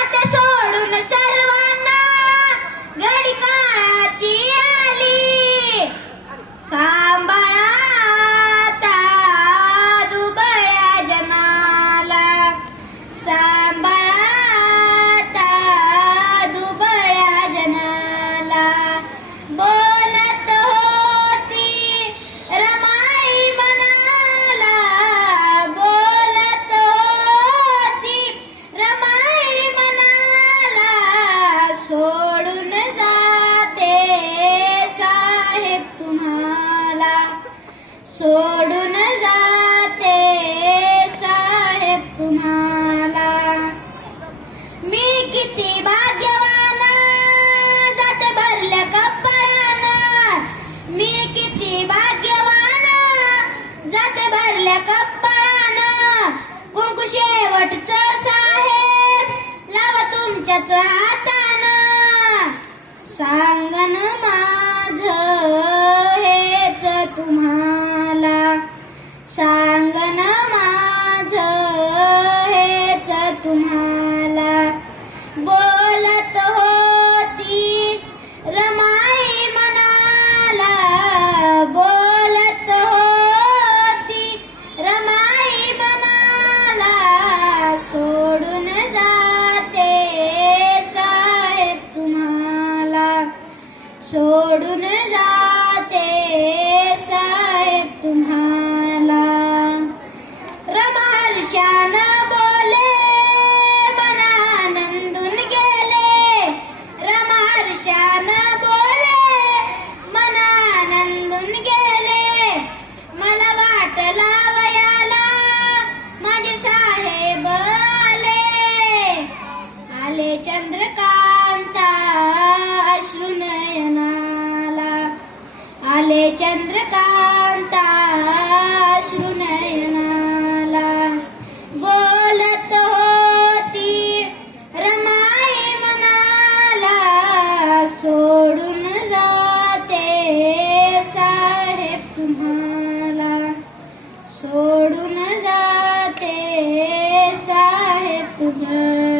जाते सोडून सर्वांना घडी काळाची आली सांभाळा आता दुबळ्या जनाला सांभाळा आता दुबळ्या जनाला बोलत होती रमाई मनाला बोलत होती रमाई मनाला सोडून जाते साहेब तुम्हाला सोडून जाते साहेब तुम्हाला मी किती भाग्यवान जाते भरल्या कपाळानं मी किती भाग्यवान जाते भरल्या कपाळानं कुंकू शेवटचं साहेब लावा तुमच्याच हातानं सांगन माझं हेच तुम्हाला सांगन माझं हेच तुम्हाला बोलत होती रमाई मनाला बोलत होती रमाई मनाला सोडून जाते साहेब तुम्हाला सोडून जाते साहेब तुम्हाला रमहर्षानं बोले मन आनंदून गेले रमहर्षानं बोले मन आनंदून गेले मला वाट लावयाला माझे साहेब आले आले चंद्रकांता अश्रू नयनाला आले चंद्रकांता अश्रू नयनाला बोलत होती रमाई मनाला सोडून जाते साहेब तुम्हाला सोडून जाते साहेब तुम्हाला